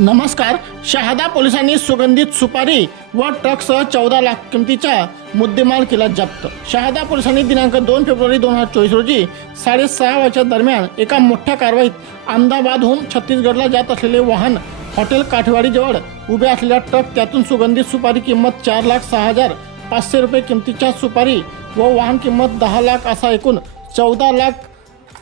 नमस्कार शहादा पोलिसांनी सुगंधित सुपारी व ट्रकसह चौदा लाख किमतीचा मुद्देमाल केला जप्त. शहादा पोलिसांनी दिनांक दोन फेब्रुवारी दोन हजार चोवीस रोजी साडेसहा वाजच्या दरम्यान एका मोठ्या कारवाईत अहमदाबादहून छत्तीसगडला जात असलेले वाहन हॉटेल काठेवाडीजवळ उभे असलेला ट्रक त्यातून सुगंधित सुपारी किंमत चार लाख सहा हजार पाचशे रुपये किमतीच्या सुपारी व वाहन किंमत दहा लाख असा एकूण चौदा लाख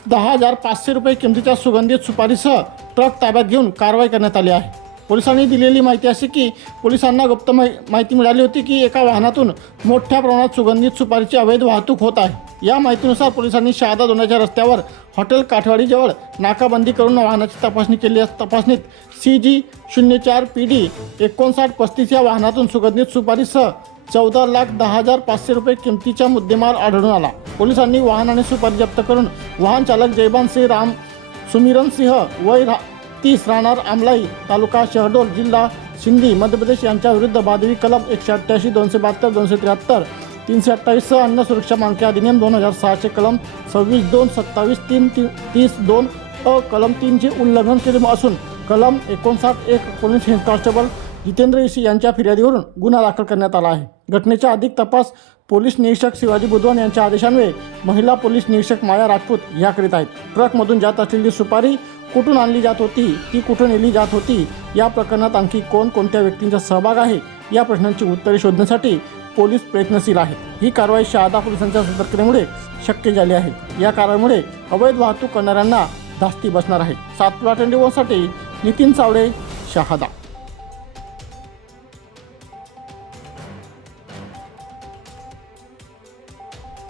दहा हजार पाचशे रुपये किमतीच्या सुगंधित सुपारीसह ट्रक ताब्यात घेऊन कारवाई करण्यात आली आहे. पोलिसांनी दिलेली माहिती अशी की पोलिसांना गुप्त माहिती मिळाली होती की एका वाहनातून मोठ्या प्रमाणात सुगंधित सुपारीची अवैध वाहतूक होत आहे. या माहितीनुसार पोलिसांनी शहादा दोन्याच्या रस्त्यावर हॉटेल काठवाडीजवळ नाकाबंदी करून वाहनाची तपासणी केली तपासणीत सी जी शून्य चार पी डी एकोणसाठ पस्तीस या वाहनातून सुगंधित सुपारीसह चौदा लाख दहा हजार पाचशे रुपये किमतीचा मुद्देमाल आढळून आला. पोलिसांनी वाहन आणि सुपारी जप्त करून वाहन चालक जयबान सिंह राम सुमिरन सिंह वय रा तीस राहणार आमलाई तालुका शहडोल जिल्हा सिंधी मध्य प्रदेश यांच्या विरुद्ध बादवी कलम एकशे अठ्ठ्याऐंशी दोनशे बहात्तर दोनशे त्र्याहत्तर तीनशे अठ्ठावीस अन्न सुरक्षा मानके अधिनियम दोन हजार सहाशे कलम सव्वीस दोन सत्तावीस तीन तीन तीस दोन अ कलम तीनचे उल्लंघन केले असून कलम एकोणसाठ एक पोलीस कॉन्स्टेबल जितेंद्र ऋषी यांच्या फिर्यादीवरून गुन्हा दाखल करण्यात आला आहे. घटनेचा अधिक तपास पोलीस निरीक्षक शिवाजी बुधवान यांच्या आदेशान्वये महिला पोलीस निरीक्षक माया राजपूत ह्या करीत आहेत. ट्रकमधून जात असलेली सुपारी कुठून आणली जात होती ती कुठून नेली जात होती या प्रकरणात आणखी कोण कोणत्या व्यक्तींचा सहभाग आहे या प्रश्नांची उत्तरे शोधण्यासाठी पोलीस प्रयत्नशील आहेत. ही कारवाई शहादा पोलिसांच्या सतर्कतेमुळे शक्य झाली आहे. या कारवाईमुळे अवैध वाहतूक करणाऱ्यांना धास्ती बसणार आहे. सातपुरा ट्वेंटी वनसाठी नितीन चावडे शहादा.